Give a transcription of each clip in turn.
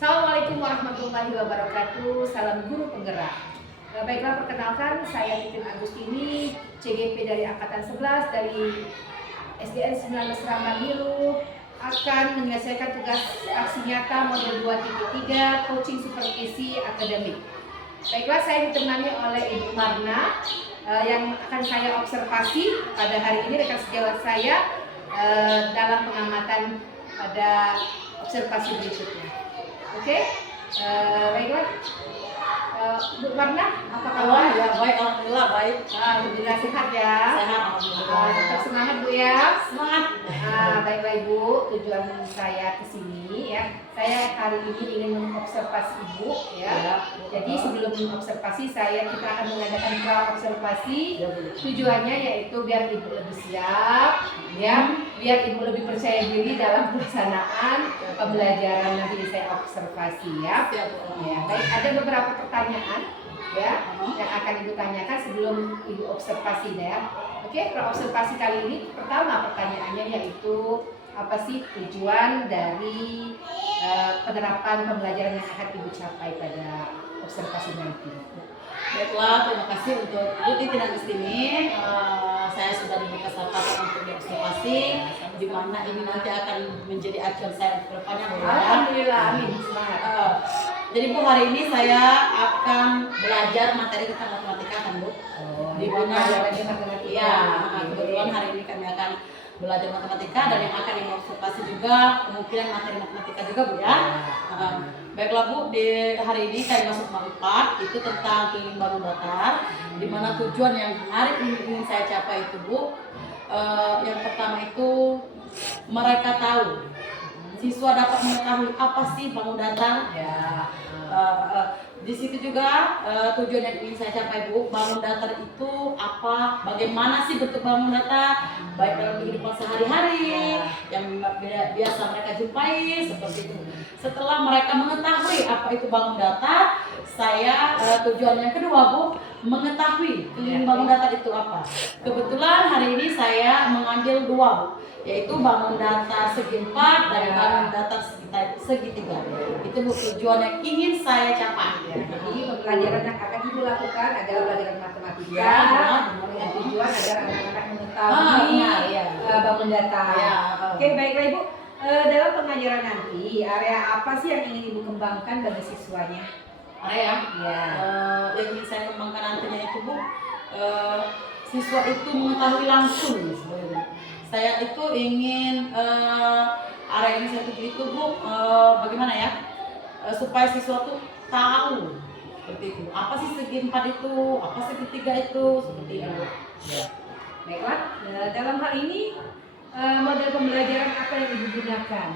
Assalamualaikum warahmatullahi wabarakatuh. Salam guru penggerak. Baiklah, perkenalkan saya Titin Agustini, CGP dari Angkatan 11 dari SDN 19 Rambang Nilu, akan menyelesaikan tugas aksi nyata model 2.3 coaching supervisi akademik. Baiklah, saya ditemani oleh Ibu Marna yang akan saya observasi pada hari ini rekan sejawat saya dalam pengamatan pada observasi berikutnya. Oke, baiklah. Bu Marna, apa kabar? Ya, baik, alhamdulillah baik. Alhamdulillah sehat ya. Sehat, alhamdulillah. Tetap semangat Bu ya. Semangat. Baik-baik Bu, tujuan saya ke sini ya. Saya hari ini ingin mengobservasi Ibu ya. Jadi sebelum mengobservasi kita akan mengadakan pra-observasi. Tujuannya yaitu biar Ibu lebih siap ya, biar Ibu lebih percaya diri dalam pelaksanaan pembelajaran nanti saya observasi ya. Ya, baik, ada beberapa pertanyaan ya yang akan Ibu tanyakan sebelum Ibu observasi ya. Oke, pra-observasi kali ini pertama pertanyaannya yaitu apa sih tujuan dari penerapan pembelajaran yang akan Ibu capai pada observasi nanti. Baiklah, terima kasih untuk Bu Titin Agustini. Saya sudah diberi kesempatan untuk diobservasi, di mana ini nanti akan menjadi acuan saya ke depannya. Alhamdulillah, amin, semangat. Jadi Bu, hari ini saya akan belajar materi tentang matematika kan Bu? Di mana ya, kebetulan hari ini kami akan belajar matematika dan yang akan diobservasi juga kemungkinan materi matematika juga Bu ya. Baiklah Bu, di hari ini saya masuk bab 4 itu tentang keliling bangun datar, di mana tujuan yang hari ini ingin saya capai itu Bu, yang pertama itu mereka tahu, siswa dapat mengetahui apa sih bangun datar ya. Di situ juga tujuan yang ingin saya capai Bu, bangun datar itu apa, bagaimana sih bentuk bangun datar baik dalam kehidupan sehari-hari yang biasa mereka jumpai seperti itu. Setelah mereka mengetahui apa itu bangun datar, saya tujuan yang kedua Bu, mengetahui keliling bangun datar itu apa. Kebetulan hari ini saya mengambil dua Bu, yaitu bangun datar segi 4 dan bangun datar segitiga. Itu Bu tujuan yang ingin saya capai. Jadi pembelajaran yang akan Ibu lakukan adalah pelajaran matematika dengan tujuan agar anak-anak mengetahui bangun datar. Oke, baiklah Ibu. Dalam pengajaran nanti, area apa sih yang ingin Ibu kembangkan bagi siswanya? Area yang ingin saya kembangkan nantinya itu Bu, siswa itu mengetahui langsung sebenarnya. Saya itu ingin area yang saya tuju itu Bu, bagaimana ya, supaya siswa tuh tahu seperti itu. Apa sih segi 4 itu, apa segitiga itu, seperti itu. Ya. Baiklah, dalam hal ini model pembelajaran apa yang Ibu gunakan?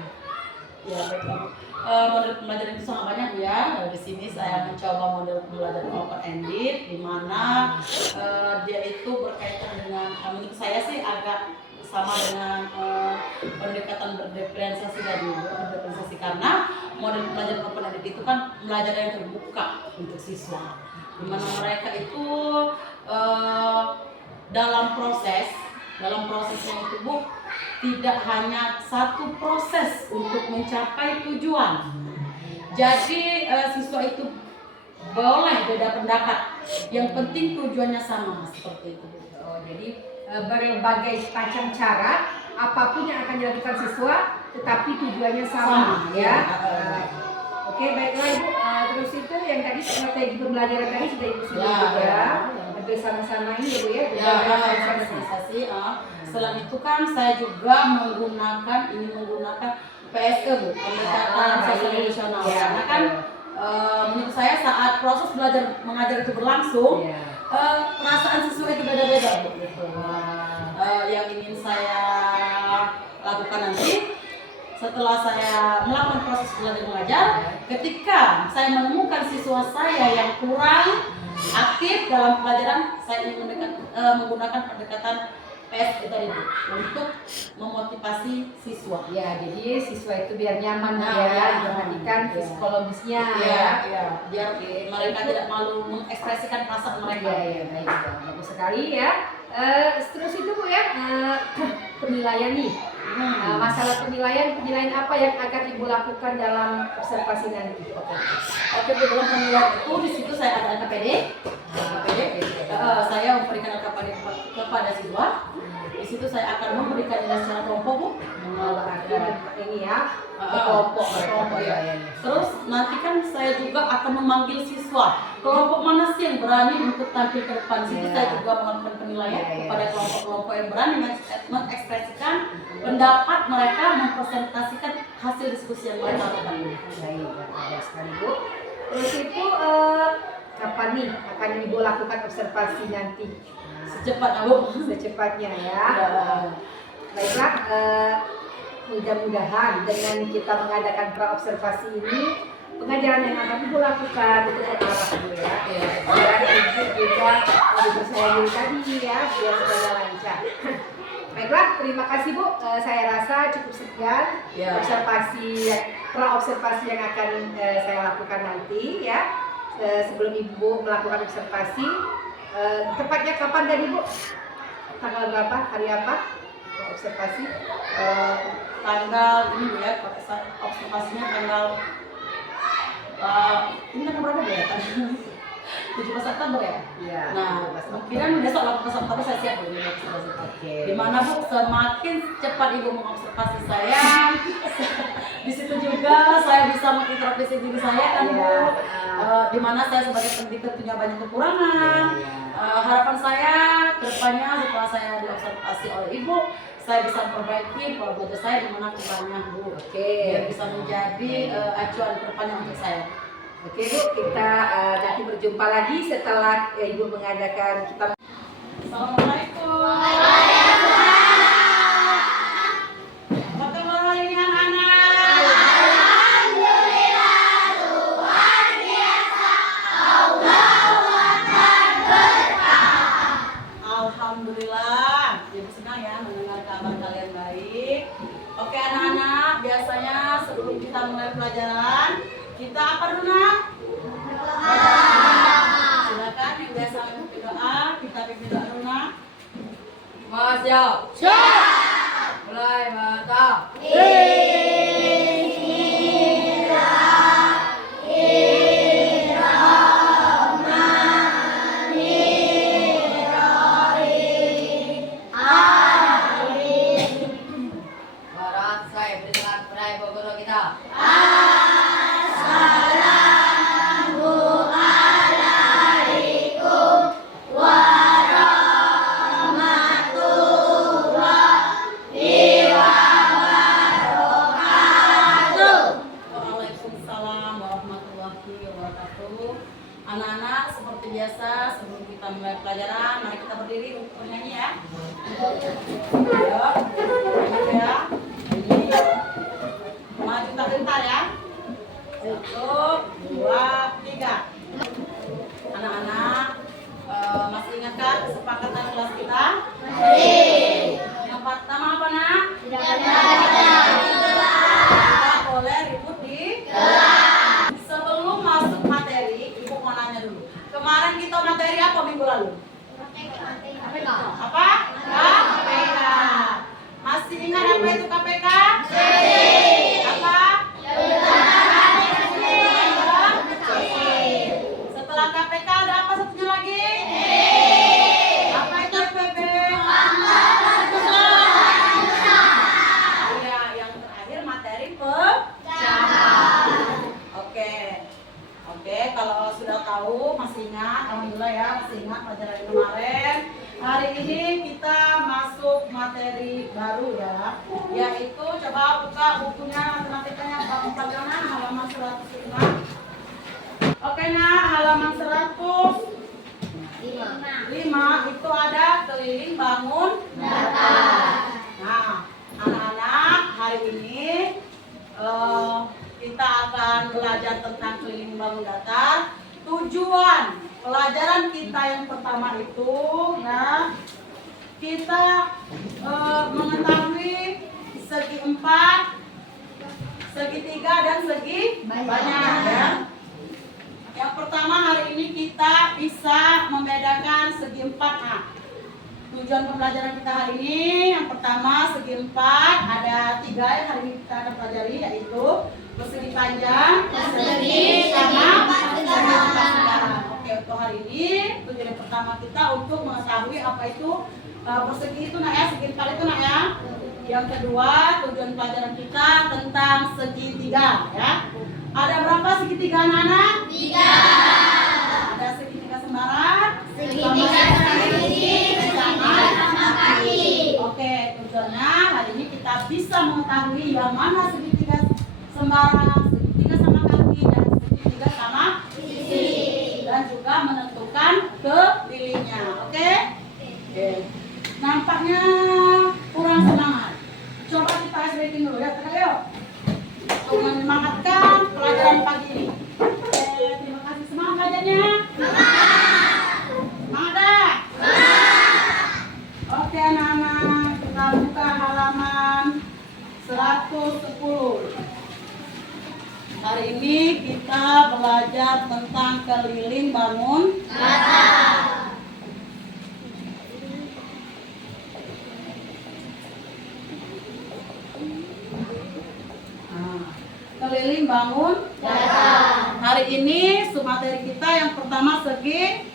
Ya, baiklah. Model pembelajaran itu sangat banyak ya. Di sini saya mencoba model pembelajaran open ended, di mana dia itu berkaitan dengan, menurut saya sih agak sama dengan pendekatan berdiferensiasi tadi, karena model pembelajaran open ended itu kan pembelajaran yang terbuka untuk siswa, di mana mereka itu dalam prosesnya itu Bu, tidak hanya satu proses untuk mencapai tujuan. Jadi siswa itu boleh beda pendapat, yang penting tujuannya sama, seperti itu. Jadi berbagai macam cara apapun yang akan dilakukan siswa, tetapi tujuannya sama ya. Oke, baiklah Ibu. Terus itu yang tadi strategi pembelajaran tadi sudah Ibu sebut juga. Bersama-sama ini Bu ya. Organisasi. Selain itu kan saya juga ingin menggunakan PSE Bu, pendekatan sosial emosional. Karena kan menurut saya saat proses belajar mengajar itu berlangsung, perasaan siswa itu beda-beda Bu. Yang ingin saya lakukan nanti setelah saya melakukan proses belajar mengajar, ketika saya menemukan siswa saya yang kurang aktif dalam pelajaran, saya ingin menggunakan pendekatan PSE tadi untuk memotivasi siswa. Ya, jadi siswa itu biar nyaman diperhatikan psikologisnya biar mereka tidak malu mengekspresikan perasaan mereka. Baik, bagus sekali ya. Terus itu Bu ya, penilaian nih. Masalah penilaian apa yang akan Ibu lakukan dalam observasi nanti? Oke, di dalam penilaian itu di situ saya ada LKPD. Saya memberikan LKPD kepada siswa. Di situ saya akan memberikan nilai secara kelompok, Bu. Ini ya, Kelompok ya. Terus nanti kan saya juga akan memanggil siswa. Kelompok mana sih yang berani untuk tampil ke depan? Di situ saya juga melakukan penilaian kepada kelompok-kelompok yang berani mengekspresikan pendapat mereka, mempresentasikan hasil diskusi yang mereka lakukan. Baik sekali Bu. Terus itu kapan nih akan Ibu lakukan observasi nanti? Secepatnya, Bu. Secepatnya ya. Baiklah, mudah-mudahan dengan kita mengadakan pra-observasi ini, pengajaran yang akan Ibu lakukan itu terarah Bu ya. Biar Ibu juga lebih percaya diri tadi ya, biar semuanya lancar. Baiklah, terima kasih Bu. Saya rasa cukup sekian pra-observasi yang akan saya lakukan nanti ya. Sebelum Ibu melakukan observasi, tepatnya kapan tadi Bu? Tanggal berapa? Hari apa? Observasi? Tanggal ini Bu ya, observasinya tanggal ini tanggal berapa Bu ya? 17 September ya? Iya. Nah, kemungkinan besok 8 September saya siap Bu ini observasi. Oke. Dimana Bu, semakin cepat Ibu mengobservasi saya, di situ juga saya bisa mengintrospeksi diri saya kan Bu. Dimana saya sebagai pendidik punya banyak kekurangan. Harapan saya kedepannya setelah saya diobservasi oleh Ibu, saya bisa memperbaiki pola belajar saya di mana kurangnya Bu. Biar bisa menjadi acuan kedepannya untuk saya. Oke Bu, kita nanti berjumpa lagi setelah Ibu mengadakan kita. Assalamualaikum. Apa kabar hari ini anak-anak? Alhamdulillah, luar biasa. Allahu Akbar berkah. Alhamdulillah, Ibu senang ya mendengar kabar kalian baik. Oke anak-anak, biasanya sebelum kita mulai pelajaran, kita apa dulu nak? Silakan yang biasa memimpin doa, kita pimpin doa dulu nak. Mas siap. Mulai mata. Barat saya berikan kepada ibu guru kita. Waalaikumsalam warahmatullahi wabarakatuh. Anak-anak, seperti biasa sebelum kita mulai pelajaran, mari kita berdiri untuk bernyanyi ya. Ya. Ini. Maju tak gentar ya. 1, 2, 3. Anak-anak, masih ingatkah kesepakatan kelas kita? Yang pertama apa nak? Tidak boleh ribut di kelas. Sebelum masuk materi, Ibu mau nanya dulu. Kemarin kita materi apa minggu lalu? Apa? KPK. Masih ingat apa itu KPK? Apa? Setelah KPK ada apa satunya lagi? Apa itu PB? Iya, yang terakhir materi pecahan. Oke, kalau sudah tahu, masih ingat, alhamdulillah ya, masih ingat pelajaran kemarin. Hari ini kita masuk materi baru ya, yaitu coba buka bukunya matematikanya bab 4 kanan halaman 105. Oke nah, halaman 105 itu ada keliling bangun datar. Nah, anak-anak hari ini kita akan belajar tentang keliling bangun datar. Tujuan pelajaran kita yang pertama itu, nah, kita mengetahui segi 4, segi 3 dan segi banyak ya. Yang pertama hari ini kita bisa membedakan segi 4. Nah, tujuan pembelajaran kita hari ini yang pertama segi 4 ada 3 yang hari ini kita akan pelajari, yaitu persegi panjang, persegi, sama persegi sekarang. Oke, untuk hari ini tujuan yang pertama kita untuk mengetahui apa itu persegi itu nak ya, segi 4 itu nak ya. Yang kedua tujuan pelajaran kita tentang segitiga ya. Ada berapa segitiga anak-anak? 3. Ada segitiga sembarang, Segitiga sama sisi, segitiga sama kaki. Oke, tujuannya hari ini kita bisa mengetahui yang mana segitiga sembarang, segitiga sama kaki, dan segitiga sama sisi, dan juga menentukan kelilingnya. Oke? Oke. Nampaknya kurang semangat. Coba kita ice breaking dulu ya, yuk. Untuk menyemangatkan pelajaran pagi ini. Oke, terima kasih. Semangat belajarnya. Semangat dah. Oke anak-anak, kita buka halaman 110. Hari ini kita belajar tentang keliling bangun rata. Keliling bangun rata. Hari ini submateri kita yang pertama segi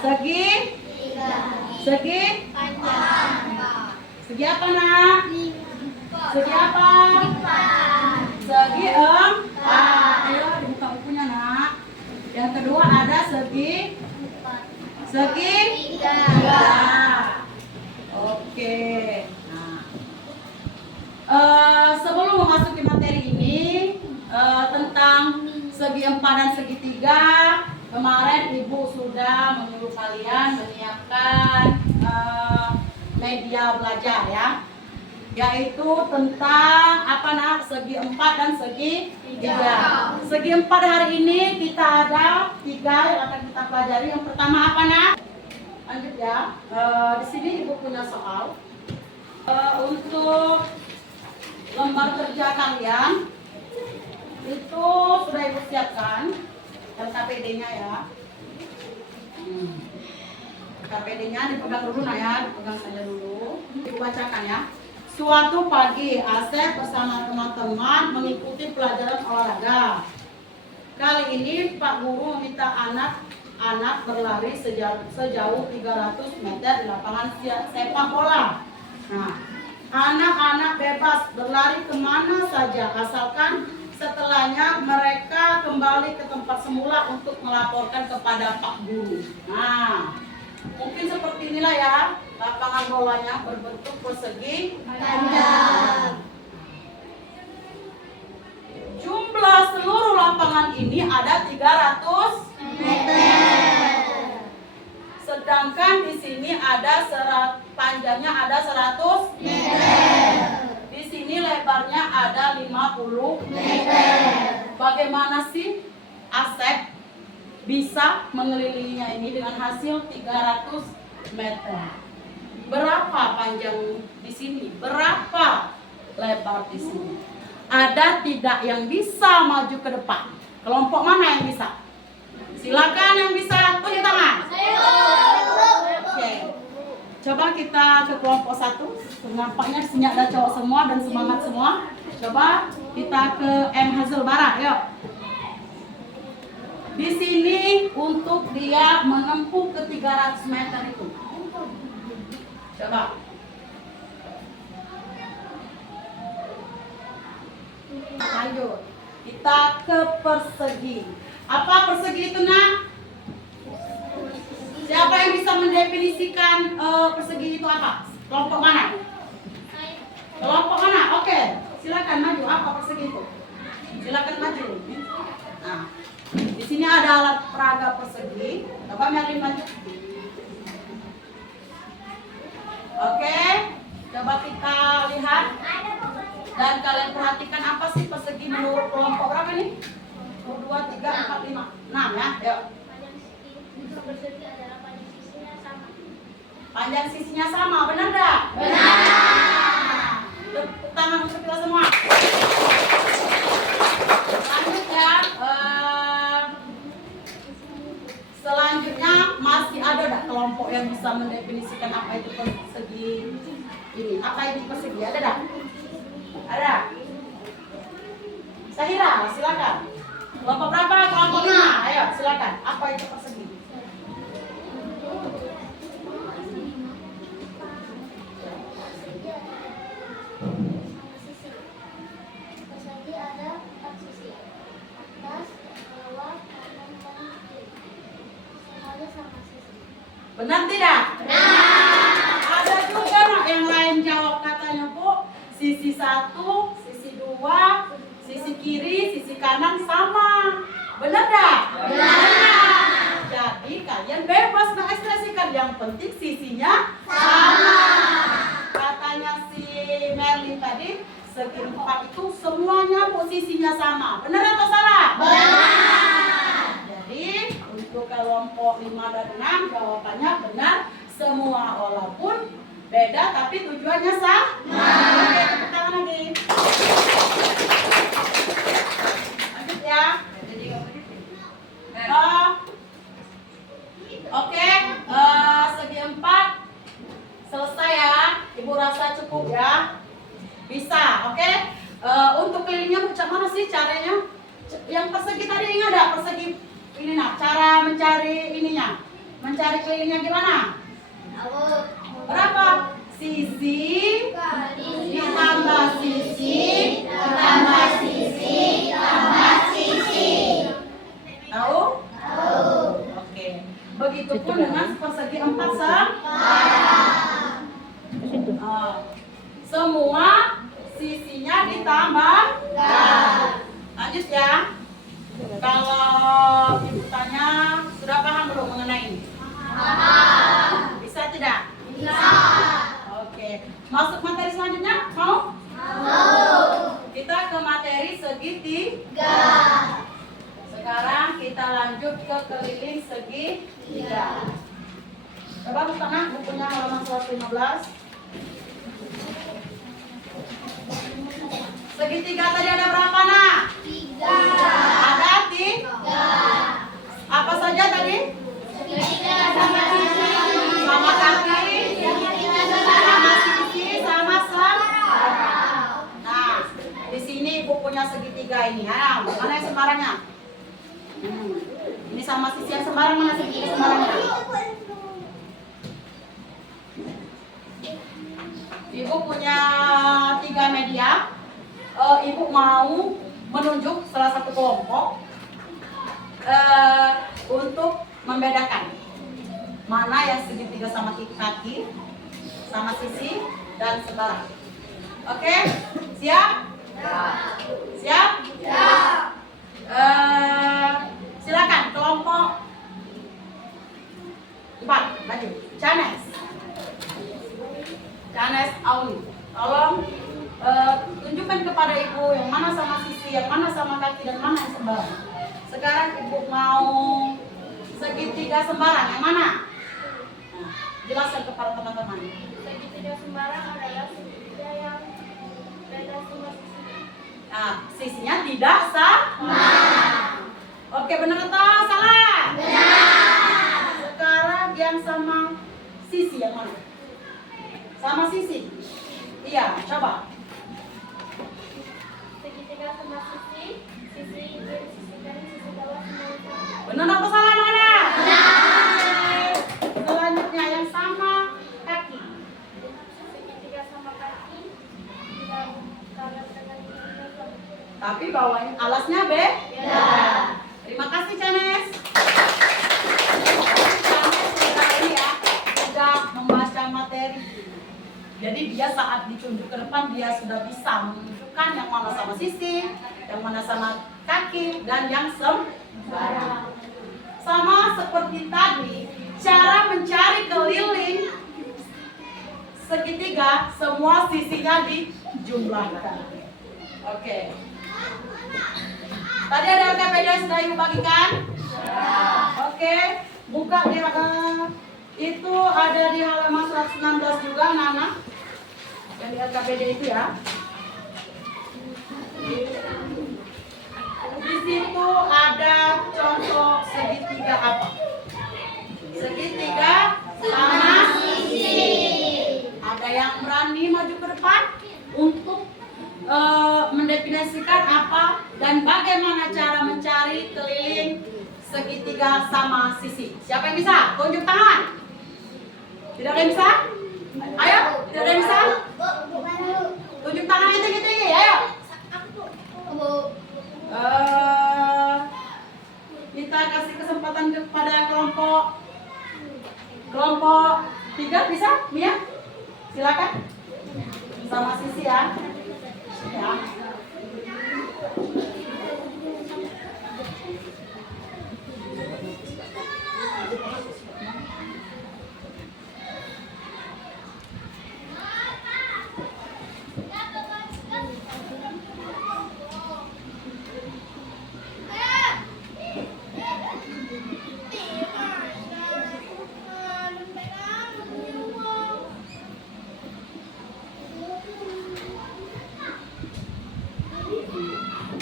segi apa nak? Segi apa? Segi 4. Ayo dibuka bukunya nak. Yang kedua ada segi 3. Oke. Nah, sebelum memasuki materi ini tentang segi 4 dan segi 3, kemarin Ibu sudah menyuruh kalian menyiapkan media belajar ya, yaitu tentang apa nak, segi 4 dan segi 3. Segi 4 hari ini kita ada 3 yang akan kita pelajari. Yang pertama apa nak? Lanjut ya. Di sini Ibu punya soal untuk lembar kerja kalian itu sudah Ibu siapkan KPD-nya ya. KPD-nya dipegang dulu nak ya, dipegang saja dulu. Ibu bacakan ya. Suatu pagi Asep bersama teman-teman mengikuti pelajaran olahraga. Kali ini Pak Guru meminta anak-anak berlari sejauh 300 meter di lapangan sepak bola. Nah, anak-anak bebas berlari kemana saja asalkan setelahnya mereka kembali ke tempat semula untuk melaporkan kepada Pak Guru. Nah, mungkin seperti inilah ya lapangan bolanya berbentuk persegi panjang. Jumlah seluruh lapangan ini ada 300 meter. Sedangkan di sini ada panjangnya ada 100 meter. Di sini lebarnya ada 50 meter. Bagaimana sih Asep bisa mengelilinginya ini dengan hasil 300 meter? Berapa panjang di sini? Berapa lebar di sini? Ada tidak yang bisa maju ke depan? Kelompok mana yang bisa? Silakan yang bisa tunjuk tangan. Oke. Coba kita ke kelompok 1. Nampaknya sini ada cowok semua dan semangat semua. Coba kita ke M Hazel Bara, yuk. Di sini untuk dia menempuh ke 300 meter itu. Coba. Lanjut. Kita ke persegi. Apa persegi itu nak? Siapa yang bisa mendefinisikan persegi itu apa? Kelompok mana? Kelompok mana? Oke, silakan maju. Apa persegi itu? Silakan maju. Nah, di sini ada alat peraga persegi. Coba Merlin maju. Oke, coba kita lihat dan kalian perhatikan apa sih persegi menurut kelompok berapa nih? 1, 2, 3, 4, 5, 6 ya. Yuk. Panjang sisinya sama, benar enggak? Benar. Tepuk tangan untuk kita semua. Lanjut ya. Selanjutnya masih ada enggak kelompok yang bisa mendefinisikan apa itu persegi ini? Apa itu persegi? Ada dah? Ada? Sahira, silakan. Kelompok berapa? Kelompok 5. Ayo, silakan. Apa itu persegi? Persegi ada 4 sisi. Atas, bawah, kanan, dan kiri. Semuanya sama sisi. Benar tidak? Ada juga nak yang lain jawab katanya Bu, sisi 1, sisi 2, sisi kiri, sisi kanan sama. Benar tak? Benar. Jadi kalian bebas mengekspresikan, yang penting sisinya sama. Katanya si Merlin tadi, segi 4 itu semuanya posisinya sama. Benar atau salah? Benar. Jadi untuk kelompok 5 dan 6 jawabannya benar semua, walaupun beda tapi tujuannya sama. Oke, tepuk tangan lagi. Lanjut ya. Oke, segi 4 selesai ya. Ibu rasa cukup ya. Bisa, oke. Untuk kelilingnya macam mana sih caranya? Yang persegi tadi ingat enggak? Persegi ini nah, cara mencari ininya. Mencari kelilingnya gimana? Berapa? Sisi ditambah sisi ditambah sisi ditambah sisi. Tahu? Tahu. Oke. Begitupun dengan persegi 4 semua sisinya ditambah. Lanjut ya. Kalau ibu tanya, sudah paham belum mengenai ini? Paham. Bisa tidak? Bisa. Oke. Masuk materi selanjutnya? Mau? Mau. Kita ke materi segitiga. Sekarang kita lanjut ke keliling segitiga. Coba buka nak bukunya halaman 115. Segitiga tadi ada berapa nak? 3. Ada 3. Apa saja tadi? Segitiga sama sisi. Sama kaki, sama sisi, sama Nah, di sini ibu punya segitiga ini. Mana yang sembarangnya? Ini sama sisi yang sembarang, mana segitiga sembarangnya? Ibu punya 3 media. Ibu mau menunjuk salah satu kelompok untuk membedakan mana yang segitiga sama kaki, sama sisi, dan sembarang. Oke, siap? Siap? Silakan kelompok 4, maju. Canes Auli, tolong tunjukkan kepada ibu yang mana sama sisi, yang mana sama kaki, dan mana yang sembarang. Sekarang ibu mau segitiga sembarang, yang mana? Nah, jelaskan kepada teman-teman. Segitiga sembarang adalah segitiga yang beda sama sisi. Nah, sisinya tidak sama. Oke, benar atau salah? Benar. Sekarang yang sama sisi yang mana? Sama sisi? Iya, coba. Segitiga sama sisi, sisi kiri, sisi kanan, sisi bawah, semua sama. Benar atau salah anak-anak? Benar. Selanjutnya yang sama kaki. Segitiga sama kaki, dan kanan dengan kiri sama. Tapi bawahnya alasnya beda. Terima kasih Canes. Canes sudah ini ya, sudah membaca materi. Jadi dia saat ditunjuk ke depan dia sudah bisa menunjukkan yang mana sama sisi, yang mana sama kaki, dan yang sembarang. Sama seperti tadi, cara mencari keliling segitiga, semua sisinya dijumlahkan. Oke. Tadi ada LKPD yang sudah ibu bagikan? Oke. Buka di itu ada di halaman 116 juga, Nana. Yang di LKPD itu ya. Di situ ada contoh segitiga apa? Segitiga Dan bagaimana cara mencari keliling segitiga sama sisi? Siapa yang bisa? Tunjuk tangan. Tidak ada yang bisa? Ayo, tidak ada yang bisa? Tunjuk tangan yang tinggi-tinggi, ayo. Kita kasih kesempatan kepada kelompok 3 bisa? Mia? Silakan. Sama sisi ya. Ya.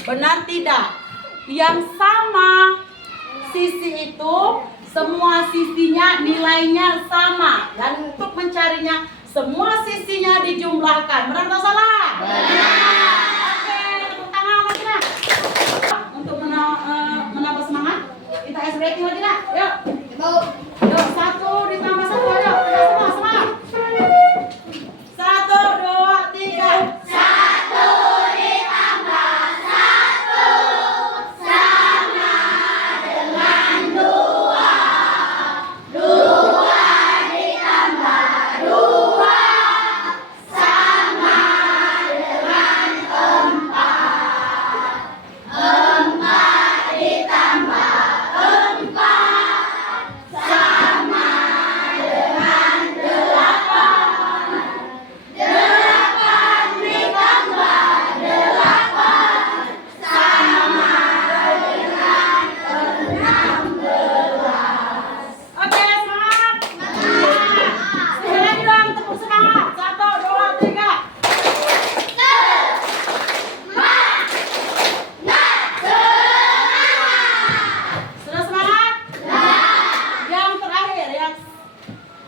Benar tidak? Yang sama sisi itu semua sisinya nilainya sama, dan untuk mencarinya semua sisinya dijumlahkan. Benar atau salah? Oke, tepuk tangan lagi nak. Untuk menambah semangat, kita ice breaking lagi nak. Yuk. Yuk, 1 ditambah 1, ayo. Kita semua semangat. 1, 2, 3.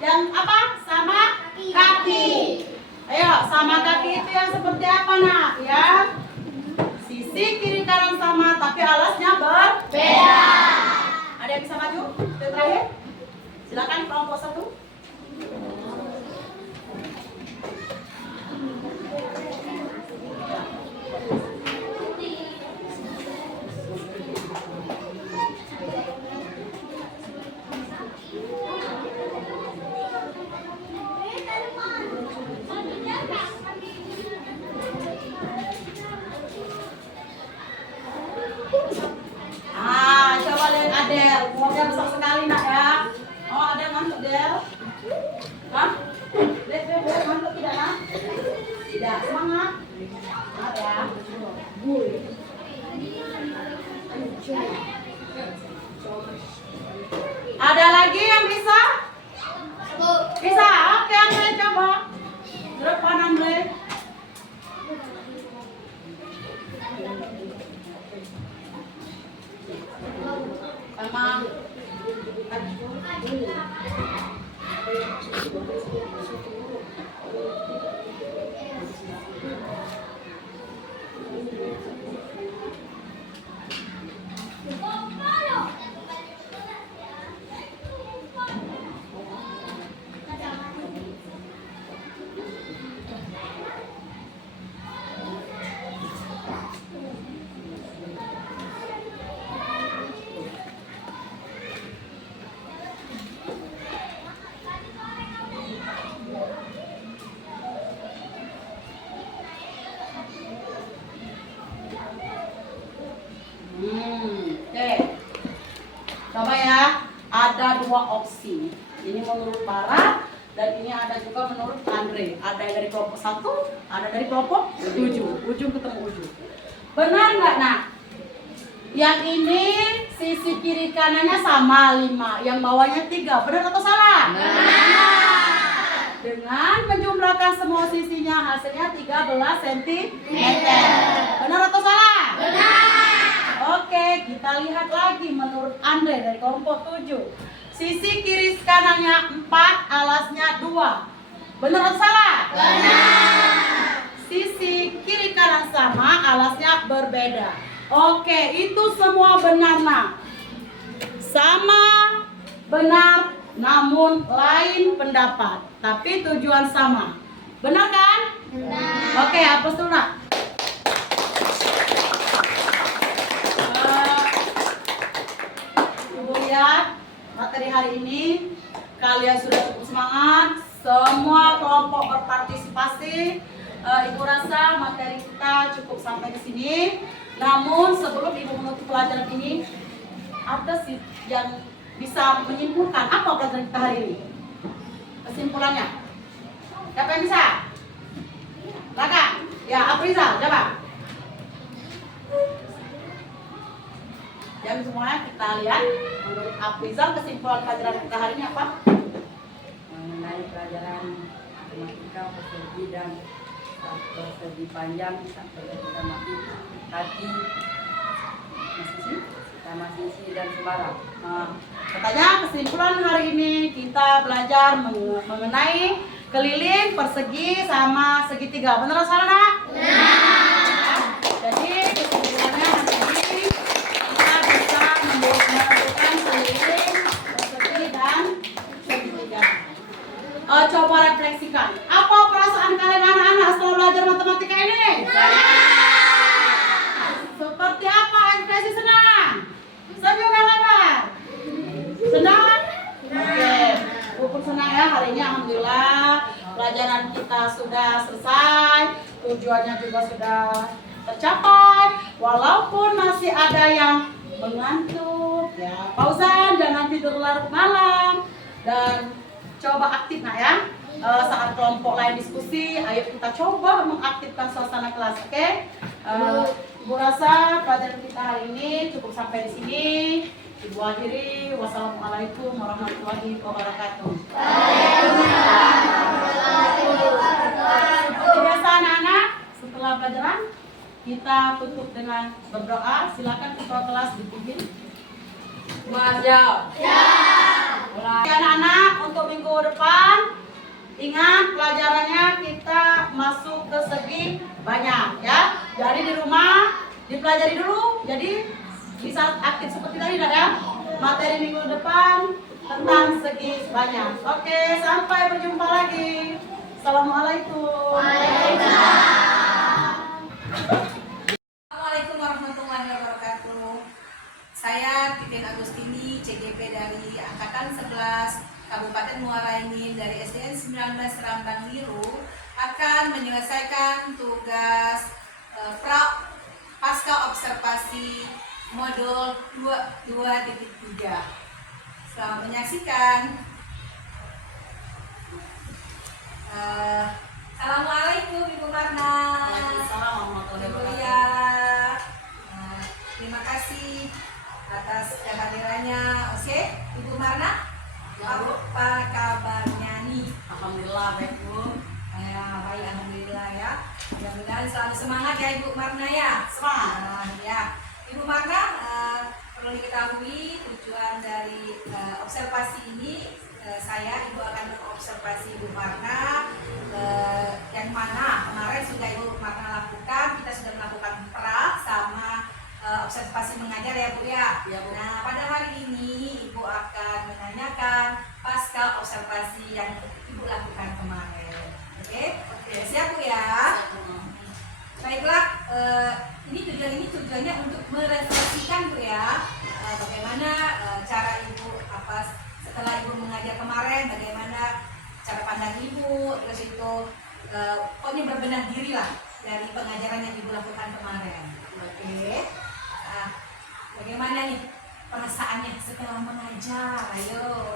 Yang apa? Sama kaki. Ayo, sama kaki itu yang seperti apa nak? Ya, sisi kiri kanan sama, tapi alasnya berbeda. Ada yang bisa maju? Yang terakhir, silakan kelompok 1. Coba lihat Adel, umurnya besar sekali nak ya. Oh, ada ngantuk Del? Hah? Lihat ngantuk tidak nak? Tidak, semangat. Semangat ya. Ada lagi yang bisa? Bisa? Oke, Andre coba. Depan Andre. Sama oke. Coba ya, ada 2 opsi. Ini menurut Farah dan ini ada juga menurut Andre. Ada yang dari kelompok 1, ada dari kelompok 7. Ujung ketemu ujung. Benar nggak nak? Yang ini sisi kiri kanannya sama 5, yang bawahnya 3. Benar atau salah? Benar. Dengan menjumlahkan semua sisinya hasilnya 13 cm. Benar atau salah? Benar. Oke, kita lihat lagi menurut Andre dari kelompok 7. Sisi kiri kanannya 4, alasnya 2. Benar atau salah? Benar. Sisi kiri kanan sama, alasnya berbeda. Oke, itu semua benar nak. Sama, benar, namun lain pendapat. Tapi tujuan sama. Benar kan? Benar. Oke, hapus dulu nak. Ibu lihat materi hari ini. Kalian sudah cukup semangat. Semua kelompok berpartisipasi. Ibu rasa materi kita cukup sampai di sini. Namun sebelum ibu menutup pelajaran ini, ada sih yang bisa menyimpulkan apa pelajaran kita hari ini? Kesimpulannya, siapa yang bisa? Laka, ya Aprizal, coba. Yang semuanya kita lihat. Menurut Aprizal, kesimpulan pelajaran kita hari ini apa? Mengenai pelajaran matematika persegi dan persegi panjang sampai kita mati hati sama sisi dan sembarang. Nah, katanya kesimpulan hari ini kita belajar mengenai keliling, persegi, sama segitiga. Benar atau salah nak? Benar. Jadi kesimpulannya hari ini kita bisa menentukan keliling, persegi, dan segitiga. Coba refleksikan. Apa perasaan kalian anak-anak setelah belajar matematika ini? Seperti apa ekspresi senang? Senyum yang lebar? Senang? Oke, walaupun senang ya hari ini alhamdulillah pelajaran kita sudah selesai, tujuannya juga sudah tercapai. Walaupun masih ada yang mengantuk, ya pausan, jangan tidur larut malam dan coba aktif nak ya. Saat kelompok lain diskusi, ayo kita coba mengaktifkan suasana kelas, oke? Ibu rasa pelajaran kita hari ini cukup sampai di sini. Ibu akhiri. Wassalamualaikum warahmatullahi wabarakatuh. Seperti biasa anak-anak, setelah pelajaran kita tutup dengan berdoa. Silakan ketua kelas dipimpin. Maju. Oke, anak-anak, untuk minggu depan ingat pelajarannya kita masuk ke segi banyak ya. Jadi di rumah dipelajari dulu. Jadi bisa aktif seperti tadi ya. Materi minggu depan tentang segi banyak. Oke, sampai berjumpa lagi. Assalamualaikum. Assalamualaikum warahmatullahi wabarakatuh. Saya Titin Agustini, CGP dari Angkatan 11 Kabupaten Muara Enim dari SDN 19 Serambang Biru akan menyelesaikan tugas pasca observasi modul 2.3. Selamat menyaksikan. Assalamualaikum Ibu Karna. Waalaikumsalam warahmatullahi Ibu wabarakatuh. Lia. Terima kasih atas kehadirannya. Oke, Ibu Marna. Apa kabarnya nih? Alhamdulillah baik Bu. Ya, baik, alhamdulillah ya. Mudah-mudahan selalu semangat ya Ibu Marna ya. Semangat. Ya, Ibu Marna, perlu diketahui tujuan dari observasi ini. Saya Ibu akan mengobservasi Ibu Marna yang mana kemarin sudah Ibu Marna lakukan. Kita sudah melakukan pra sama observasi mengajar ya Bu ya. Ya, Bu. Nah, pada hari ini Ibu akan menanyakan pasca observasi yang Ibu lakukan kemarin. Oke? Siap Bu ya. Baiklah, ini tujuannya untuk merefleksikan Bu ya. Bagaimana cara Ibu setelah Ibu mengajar kemarin, bagaimana cara pandang Ibu, terus itu pokoknya berbenah diri lah dari pengajaran yang Ibu lakukan kemarin. Oke. Nah, bagaimana nih perasaannya setelah mengajar? Ayo.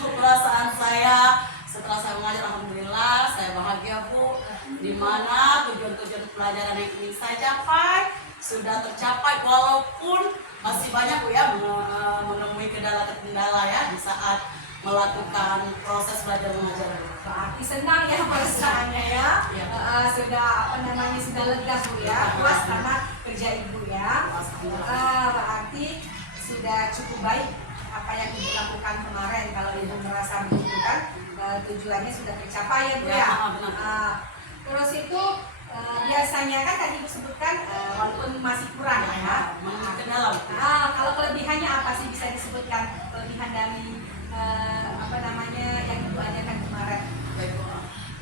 Perasaan saya setelah saya mengajar, alhamdulillah saya bahagia Bu. Dimana tujuan-tujuan pelajaran yang ingin saya capai sudah tercapai, walaupun masih banyak Bu ya menemui kendala-kendala ya di saat melakukan proses belajar mengajar. Berarti senang ya perasaannya ya. Ya. Sudah sudah lega Bu ya, puas karena kerja Ibu ya. Berarti sudah cukup baik apa yang Ibu lakukan kemarin. Kalau Ibu merasa begitu kan tujuannya sudah tercapai ya Bu ya. Ya, benar. Terus itu biasanya kan tadi Ibu sebutkan walaupun masih kurang ya. Mengenai ke dalam. Kalau kelebihannya apa sih, bisa disebutkan kelebihan dari apa namanya yang Ibu ajarkan kemarin? Baik, Bu.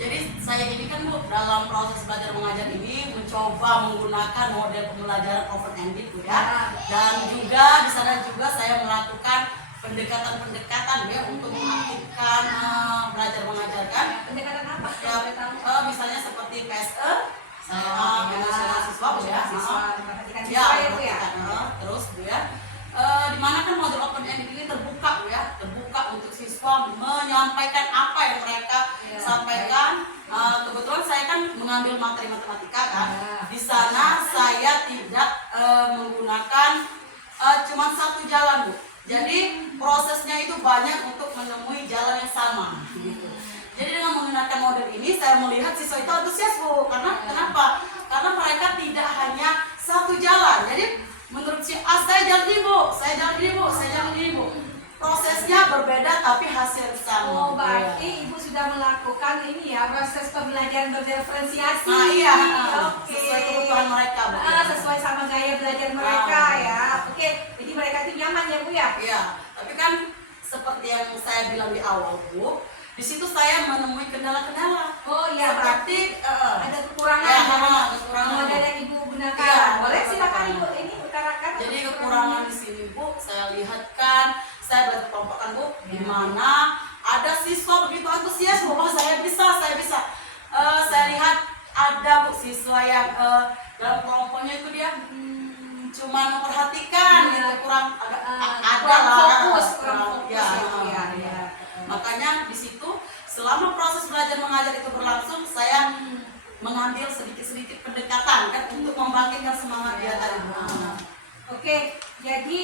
Jadi saya ini kan Bu dalam proses belajar mengajar ini mencoba menggunakan model pembelajaran open ended Bu ya. Dan juga di sana juga saya melakukan pendekatan-pendekatan ya untuk mengaktifkan belajar mengajarkan. Pendekatan apa? Ya, misalnya seperti PSE, saya mengajar siswa Bu ya. Memperhatikan Ya, siswa ya Bu ya. terus Bu ya. Dimana kan model open ended ini terbuka Bu ya, terbuka untuk siswa menyampaikan apa yang mereka sampaikan. Kebetulan saya kan mengambil materi matematika kan. Di sana saya tidak menggunakan cuma satu jalan Bu. Jadi prosesnya itu banyak untuk menemui jalan yang sama gitu. Jadi dengan menggunakan model ini saya melihat siswa itu antusias Bu. Karena kenapa? Karena mereka tidak hanya satu jalan. Jadi menurut si A, saya jalan ini Bu, saya jalan ini Bu, saya jalan ini Bu. Prosesnya berbeda tapi hasil sama. Oh, berarti Ibu sudah melakukan ini ya, proses pembelajaran berdiferensiasi. Nah iya, Oke. sesuai kebutuhan mereka Bu. Sesuai sama gaya belajar mereka ya. Oke, jadi mereka itu nyaman ya Bu ya? Iya, tapi kan seperti yang saya bilang di awal Bu, di situ saya menemui kendala-kendala. Oh iya, berarti Seperti ada kekurangan ya, dari kekurangan model Bu. yang Ibu gunakan. Iya, Boleh betul, silakan betul. Ibu ini utarakan. Jadi kekurangan di sini Bu, saya lihatkan, saya belajar kelompokkan Bu, di mana ada siswa begitu antusias Bu, oh saya bisa, saya bisa. Saya lihat ada Bu siswa yang dalam kelompoknya itu dia cuma memperhatikan, gitu, kurang agak ada kurang lah, fokus, kurang fokus ya, ya, ya. Makanya di situ selama proses belajar mengajar itu berlangsung, saya mengambil sedikit-sedikit pendekatan kan untuk membangkitkan semangat dia tadi Bu. Oke, jadi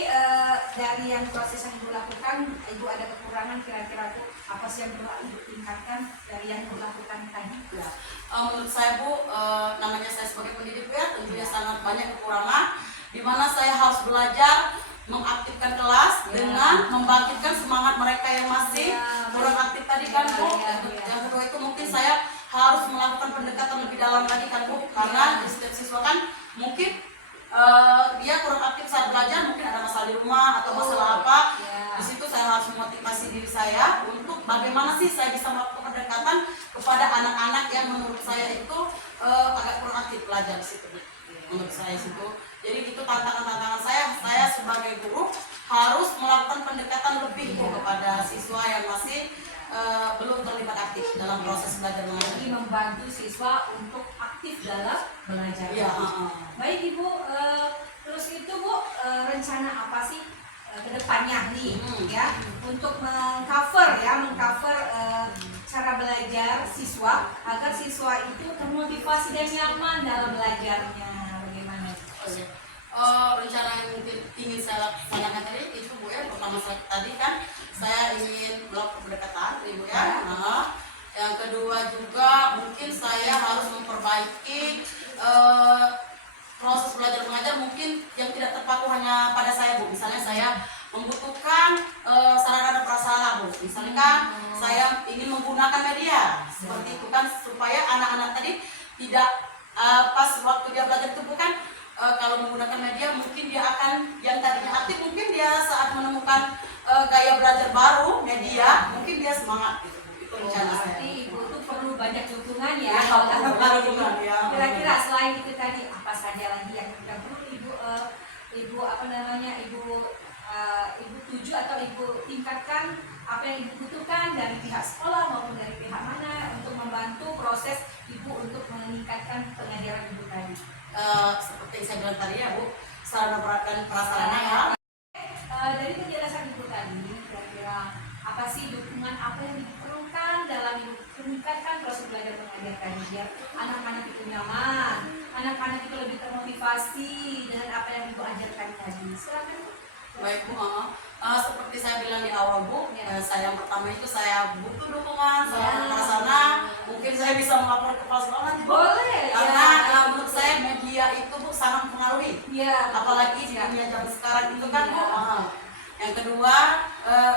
dari yang proses yang Ibu lakukan, Ibu ada kekurangan kira-kira Bu, apa sih yang perlu Ibu tingkatkan dari yang Ibu lakukan tadi? Ya, menurut saya Bu, namanya saya sebagai pendidik Bu ya, tentunya sangat banyak kekurangan, di mana saya harus belajar mengaktifkan kelas dengan membangkitkan semangat mereka yang masih kurang aktif tadi kan Bu. Yang kedua itu mungkin saya harus melakukan pendekatan lebih dalam lagi kan Bu, karena di setiap siswa kan mungkin dia kurang aktif saat belajar, mungkin ada masalah di rumah atau masalah apa. Di situ saya harus memotivasi diri saya untuk bagaimana sih saya bisa melakukan pendekatan kepada anak-anak yang menurut saya itu agak kurang aktif belajar di situ. Menurut saya situ. Jadi itu tantangan-tantangan saya sebagai guru harus melakukan pendekatan lebih kepada siswa yang masih belum terlibat aktif dalam proses belajar mengajar. Jadi membantu siswa untuk aktif dalam belajar. Iya. Baik Ibu, terus itu Bu, rencana apa sih ke depannya nih ya untuk mengcover cara belajar siswa agar siswa itu termotivasi dan nyaman dalam belajarnya, bagaimana? Rencana yang mungkin ingin saya laksanakan tadi itu Bu ya, pertama tadi kan saya ingin melakukan pendekatan Ibu ya. Yang kedua juga mungkin saya harus memperbaiki proses belajar mengajar mungkin yang tidak terpaku hanya pada saya Bu. Misalnya saya membutuhkan sarana dan prasarana Bu. Misalkan saya ingin menggunakan media seperti itu kan, supaya anak-anak tadi tidak pas waktu dia belajar itu bukan kalau menggunakan media mungkin dia akan yang tadinya aktif, mungkin dia saat menemukan gaya belajar baru media mungkin dia semangat gitu. Itu rencana saya. Berarti Ibu tuh perlu banyak dukungan ya. Ya, perlu dukungan, ya. Kira-kira selain itu tadi apa saja lagi yang kita perlu Ibu apa namanya Ibu tuju atau Ibu tingkatkan, apa yang Ibu butuhkan dari pihak sekolah maupun dari pihak mana untuk membantu proses Ibu untuk meningkatkan pengajaran Ibu tadi? Seperti yang saya bilang tadi ya Bu, sarana dan prasarana ya. Dari penjelasan Ibu tadi, kira-kira apa sih dukungan apa yang diperlukan dalam Ibu meningkatkan proses belajar mengajar tadi biar anak-anak itu nyaman, anak-anak itu lebih termotivasi dengan apa yang Ibu ajarkan tadi. Silakan Bu. Baik Bu, seperti saya bilang di awal Bu, saya yang pertama itu saya butuh dukungan, saya ke sana, mungkin saya bisa melapor ke kepala sekolah nanti Bu. Boleh. Karena menurut saya media itu Bu sangat mempengaruhi, Ya, apalagi di dunia zaman sekarang itu kan Bu. Yang kedua,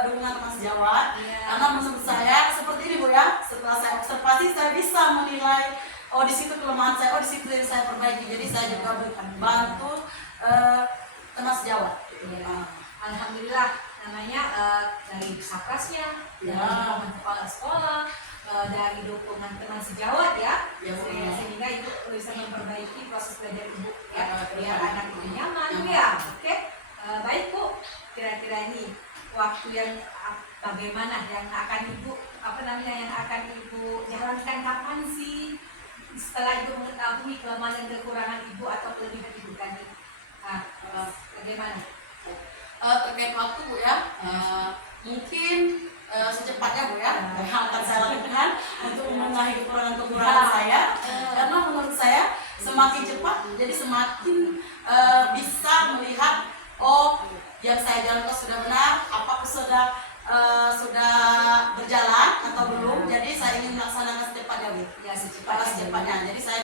dukungan teman sejawat, karena menurut saya seperti ini Bu ya, setelah saya observasi saya bisa menilai oh di situ kelemahan saya, oh di situ yang saya perbaiki. Jadi saya juga bantu teman sejawat. Ya. Alhamdulillah namanya dari saprasnya, dari Ya. dukungan kepala sekolah, dari dukungan teman sejawat ya, Ya, Bu. sehingga ibu bisa memperbaiki proses belajar ibu ya, Ya, biar ya. anak itu nyaman Nyaman. ya. Oke. Baik Bu, kira-kira ini waktu yang bagaimana yang akan ibu yang akan ibu jalankan kapan sih setelah ibu mengetahui kelemahan dan kekurangan ibu atau kelebihan ibu tadi? Bagaimana? Terkait waktu Bu ya, mungkin secepatnya Bu ya, akan saya lakukan untuk memenuhi kekurangan-kekurangan saya, karena menurut saya semakin cepat jadi semakin bisa melihat oh yang saya jalankan sudah benar, apakah sudah berjalan atau belum. Jadi saya ingin melaksanakan secepatnya Bu. Ya Secepatnya. Jadi saya